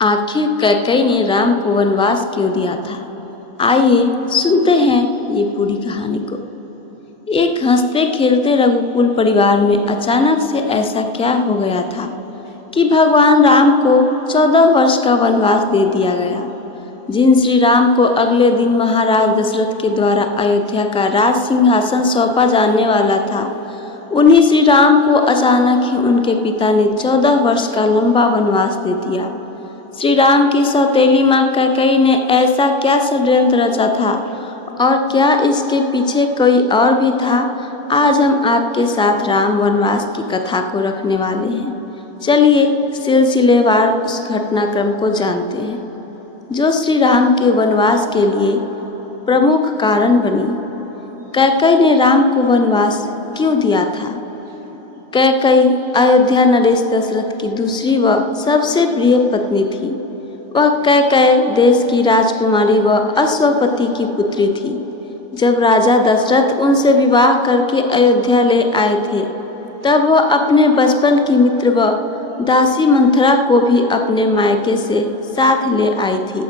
आखिर कैकेयी ने राम को वनवास क्यों दिया था? आइए सुनते हैं ये पूरी कहानी को। एक हंसते खेलते रघुकुल परिवार में अचानक से ऐसा क्या हो गया था कि भगवान राम को 14 वर्ष का वनवास दे दिया गया। जिन श्री राम को अगले दिन महाराज दशरथ के द्वारा अयोध्या का राज सिंहासन सौंपा जाने वाला था, उन्हीं श्री राम को अचानक ही उनके पिता ने 14 वर्ष का लंबा वनवास दे दिया। श्री राम की सौतेली मां कैकेयी ने ऐसा क्या षड्यंत्र रचा था और क्या इसके पीछे कोई और भी था? आज हम आपके साथ राम वनवास की कथा को रखने वाले हैं। चलिए सिलसिलेवार उस घटनाक्रम को जानते हैं जो श्री राम के वनवास के लिए प्रमुख कारण बनी। कैकेयी ने राम को वनवास क्यों दिया था? कैकेयी अयोध्या नरेश दशरथ की दूसरी व सबसे प्रिय पत्नी थी। वह कैकेयी देश की राजकुमारी व अश्वपति की पुत्री थी। जब राजा दशरथ उनसे विवाह करके अयोध्या ले आए थे, तब वह अपने बचपन की मित्र व दासी मंथरा को भी अपने मायके से साथ ले आई थी।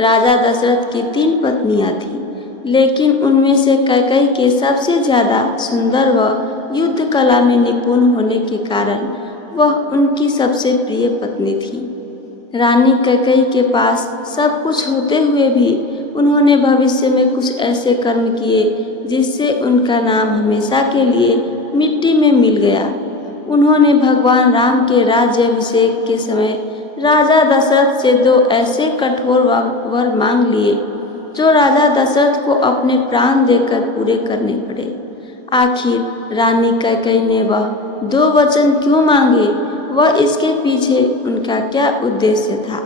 राजा दशरथ की 3 पत्नियां थीं, लेकिन उनमें से कैकेयी के सबसे ज़्यादा सुंदर व युद्ध कला में निपुण होने के कारण वह उनकी सबसे प्रिय पत्नी थी। रानी कैकेयी के पास सब कुछ होते हुए भी उन्होंने भविष्य में कुछ ऐसे कर्म किए जिससे उनका नाम हमेशा के लिए मिट्टी में मिल गया। उन्होंने भगवान राम के राज्याभिषेक के समय राजा दशरथ से 2 ऐसे कठोर वर मांग लिए जो राजा दशरथ को अपने प्राण देकर पूरे करने पड़े। आखिर रानी कैकेयी ने वह 2 वचन क्यों मांगे, वह इसके पीछे उनका क्या उद्देश्य था?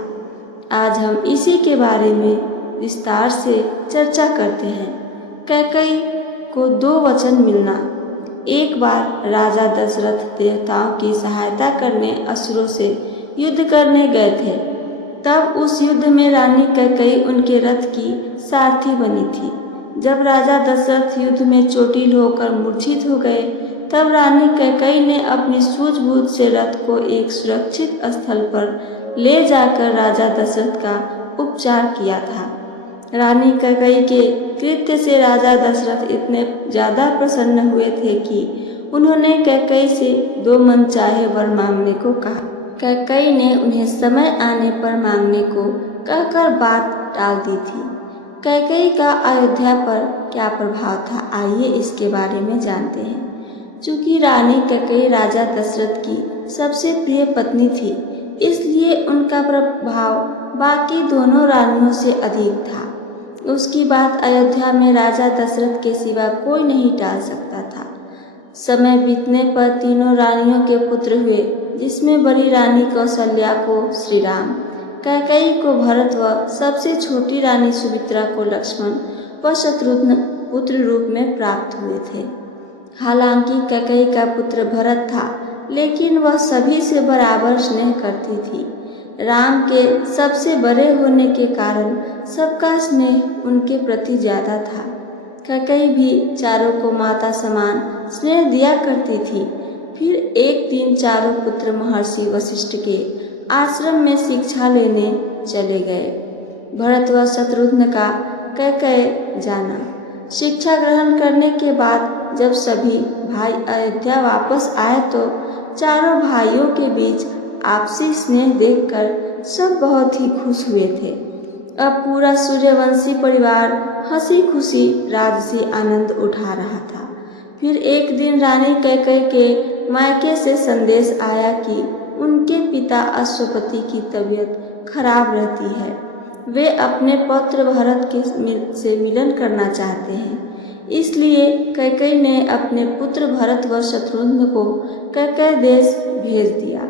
आज हम इसी के बारे में विस्तार से चर्चा करते हैं। कैकेयी को 2 वचन मिलना। एक बार राजा दशरथ देवताओं की सहायता करने असुरों से युद्ध करने गए थे। तब उस युद्ध में रानी कैकेयी उनके रथ की सारथी बनी थी। जब राजा दशरथ युद्ध में चोटिल होकर मूर्छित हो गए, तब रानी कैकेयी ने अपनी सूझबूझ से रथ को एक सुरक्षित स्थल पर ले जाकर राजा दशरथ का उपचार किया था। रानी कैकेयी के कृत्य से राजा दशरथ इतने ज़्यादा प्रसन्न हुए थे कि उन्होंने कैकेयी से 2 मनचाहे वर मांगने को कहा। कैकेयी ने उन्हें समय आने पर मांगने को कहकर बात टाल दी थी। कैकेयी का अयोध्या पर क्या प्रभाव था, आइए इसके बारे में जानते हैं। चूँकि रानी कैकेयी राजा दशरथ की सबसे प्रिय पत्नी थी, इसलिए उनका प्रभाव बाकी दोनों रानियों से अधिक था। उसकी बात अयोध्या में राजा दशरथ के सिवा कोई नहीं टाल सकता था। समय बीतने पर तीनों रानियों के पुत्र हुए, जिसमें बड़ी रानी कौशल्या को श्री राम, कैकेयी को भरत व सबसे छोटी रानी सुमित्रा को लक्ष्मण व शत्रुघ्न पुत्र रूप में प्राप्त हुए थे। हालांकि कैकेयी का पुत्र भरत था, लेकिन वह सभी से बराबर स्नेह करती थी। राम के सबसे बड़े होने के कारण सबका स्नेह उनके प्रति ज़्यादा था। कैकेयी भी चारों को माता समान स्नेह दिया करती थी। फिर एक दिन चारों पुत्र महर्षि वशिष्ठ के आश्रम में शिक्षा लेने चले गए। भरत व शत्रुघ्न का कैकेयी जाना। शिक्षा ग्रहण करने के बाद जब सभी भाई अयोध्या वापस आए तो चारों भाइयों के बीच आपसी स्नेह देखकर सब बहुत ही खुश हुए थे। अब पूरा सूर्यवंशी परिवार हंसी खुशी राजसी आनंद उठा रहा था। फिर एक दिन रानी कैकेयी के मायके से संदेश आया कि उनके पिता अश्वपति की तबीयत खराब रहती है। वे अपने पौत्र भरत से मिलन करना चाहते हैं। इसलिए कैकेयी ने अपने पुत्र भरत व शत्रुघ्न को कैकेयी देश भेज दिया।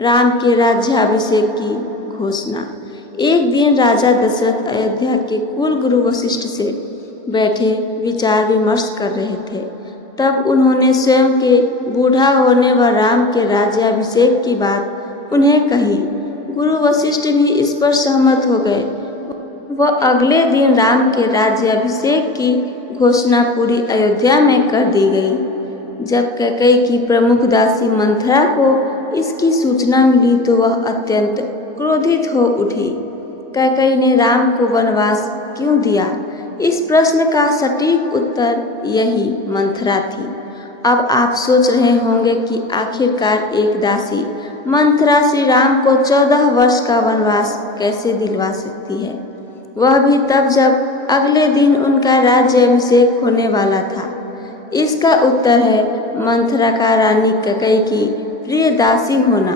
राम के राज्याभिषेक की घोषणा। एक दिन राजा दशरथ अयोध्या के कुल गुरु वशिष्ठ से बैठे विचार विमर्श कर रहे थे। तब उन्होंने स्वयं के बूढ़ा होने व राम के राज्याभिषेक की बात उन्हें कही। गुरु वशिष्ठ भी इस पर सहमत हो गए। वह अगले दिन राम के राज्याभिषेक की घोषणा पूरी अयोध्या में कर दी गई। जब कैकेयी की प्रमुख दासी मंथरा को इसकी सूचना मिली तो वह अत्यंत क्रोधित हो उठी। कैकेयी ने राम को वनवास क्यों दिया? इस प्रश्न का सटीक उत्तर यही मंथरा थी। अब आप सोच रहे होंगे कि आखिरकार एक दासी मंथरा श्री राम को 14 वर्ष का वनवास कैसे दिलवा सकती है, वह भी तब जब अगले दिन उनका राज्याभिषेक होने वाला था। इसका उत्तर है मंथरा का रानी कैकेयी की प्रिय दासी होना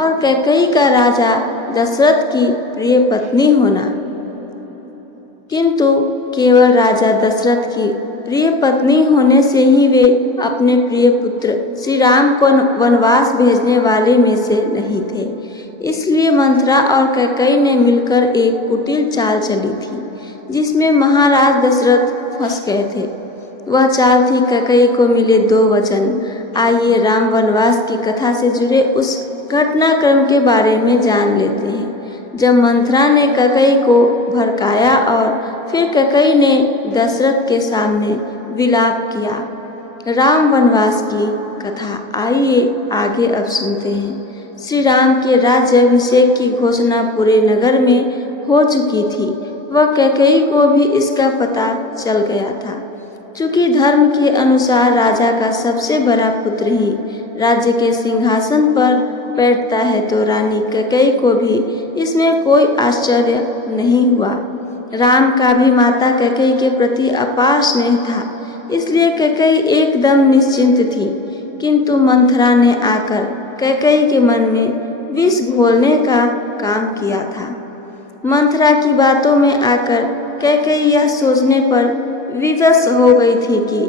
और कैकेयी का राजा दशरथ की प्रिय पत्नी होना। किंतु केवल राजा दशरथ की प्रिय पत्नी होने से ही वे अपने प्रिय पुत्र श्री राम को वनवास भेजने वाले में से नहीं थे। इसलिए मंथरा और कैकेयी ने मिलकर एक कुटिल चाल चली थी, जिसमें महाराज दशरथ फंस गए थे। वह चाल थी कैकेयी को मिले 2 वचन। आइए राम वनवास की कथा से जुड़े उस घटनाक्रम के बारे में जान लेते हैं, जब मंथरा ने कैकेयी को भड़काया और फिर कैकेयी ने दशरथ के सामने विलाप किया। राम वनवास की कथा आइए आगे अब सुनते हैं। श्री राम के राज्याभिषेक की घोषणा पूरे नगर में हो चुकी थी। वह कैकेयी को भी इसका पता चल गया था। चूँकि धर्म के अनुसार राजा का सबसे बड़ा पुत्र ही राज्य के सिंहासन पर बैठता है, तो रानी कैकेयी को भी इसमें कोई आश्चर्य नहीं हुआ। राम का भी माता कैकेयी के प्रति अपार स्नेह था, इसलिए कैकेयी एकदम निश्चिंत थी। किंतु मंथरा ने आकर कैकेयी के मन में विष घोलने का काम किया था। मंथरा की बातों में आकर कैकेयी यह सोचने पर विवश हो गई थी कि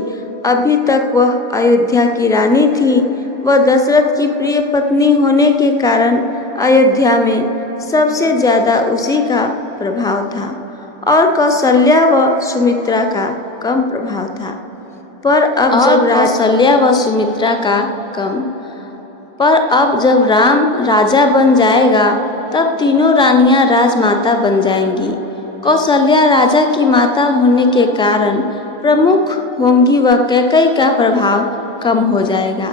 अभी तक वह अयोध्या की रानी थी। वह दशरथ की प्रिय पत्नी होने के कारण अयोध्या में सबसे ज़्यादा उसी का प्रभाव था और कौशल्या व सुमित्रा का कम प्रभाव था। पर अब जब राम राजा बन जाएगा, तब तीनों रानियां राजमाता बन जाएंगी। कौशल्या राजा की माता होने के कारण प्रमुख होंगी व कैकेयी का प्रभाव कम हो जाएगा।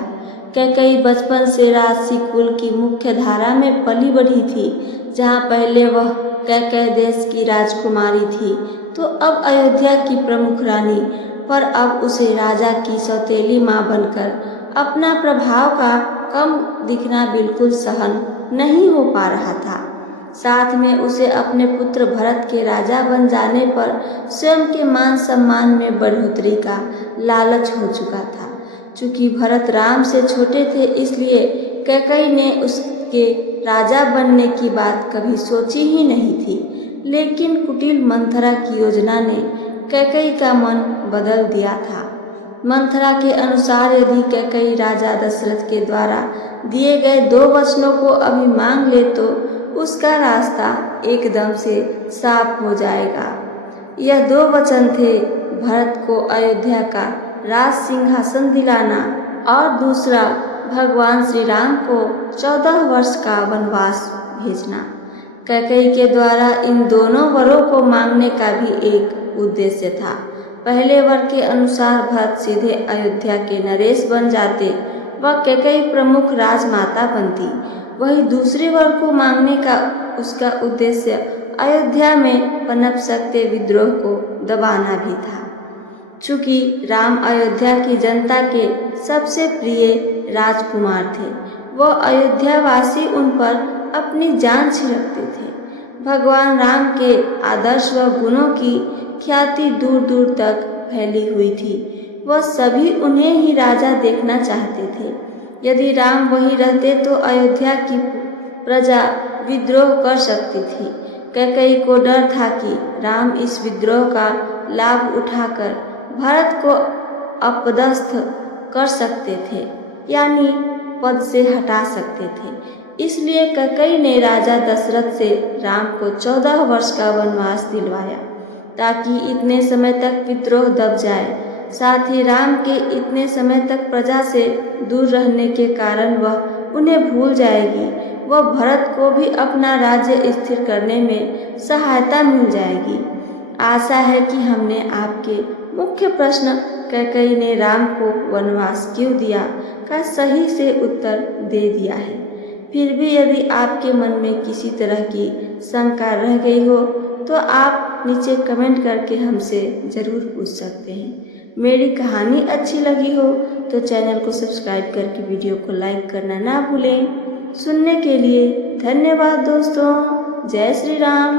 कैकेयी बचपन से राजसी कुल की मुख्य धारा में पली बढ़ी थी। जहाँ पहले वह कैकेय देश की राजकुमारी थी, तो अब अयोध्या की प्रमुख रानी, पर अब उसे राजा की सौतेली माँ बनकर अपना प्रभाव का कम दिखना बिल्कुल सहन नहीं हो पा रहा था। साथ में उसे अपने पुत्र भरत के राजा बन जाने पर स्वयं के मान सम्मान में बढ़ोतरी का लालच हो चुका था। चूँकि भरत राम से छोटे थे, इसलिए कैकेयी ने उसके राजा बनने की बात कभी सोची ही नहीं थी। लेकिन कुटिल मंथरा की योजना ने कैकेयी का मन बदल दिया था। मंथरा के अनुसार यदि कैकेयी राजा दशरथ के द्वारा दिए गए 2 वचनों को अभी मांग ले, तो उसका रास्ता एकदम से साफ हो जाएगा। यह 2 वचन थे, भरत को अयोध्या का राज सिंहासन दिलाना और दूसरा भगवान श्री राम को 14 वर्ष का वनवास भेजना। कैकेयी के द्वारा इन दोनों वरों को मांगने का भी एक उद्देश्य था। पहले वर के अनुसार भरत सीधे अयोध्या के नरेश बन जाते व कैकेयी प्रमुख राजमाता बनती। वही दूसरे वर को मांगने का उसका उद्देश्य अयोध्या में पनप सकते विद्रोह को दबाना भी था। चूँकि राम अयोध्या की जनता के सबसे प्रिय राजकुमार थे, वह अयोध्यावासी उन पर अपनी जान छिड़कते थे। भगवान राम के आदर्श व गुणों की ख्याति दूर दूर तक फैली हुई थी। वह सभी उन्हें ही राजा देखना चाहते थे। यदि राम वहीं रहते तो अयोध्या की प्रजा विद्रोह कर सकती थी। कैकेयी को डर था कि राम इस विद्रोह का लाभ उठाकर भरत को अपदस्थ कर सकते थे, यानी पद से हटा सकते थे। इसलिए कैकेयी ने राजा दशरथ से राम को 14 वर्ष का वनवास दिलवाया, ताकि इतने समय तक विद्रोह दब जाए। साथ ही राम के इतने समय तक प्रजा से दूर रहने के कारण वह उन्हें भूल जाएगी। वह भरत को भी अपना राज्य स्थिर करने में सहायता मिल जाएगी। आशा है कि हमने आपके मुख्य प्रश्न कैकेयी ने राम को वनवास क्यों दिया का सही से उत्तर दे दिया है। फिर भी यदि आपके मन में किसी तरह की शंका रह गई हो तो आप नीचे कमेंट करके हमसे ज़रूर पूछ सकते हैं। मेरी कहानी अच्छी लगी हो तो चैनल को सब्सक्राइब करके वीडियो को लाइक करना ना भूलें। सुनने के लिए धन्यवाद दोस्तों। जय श्री राम।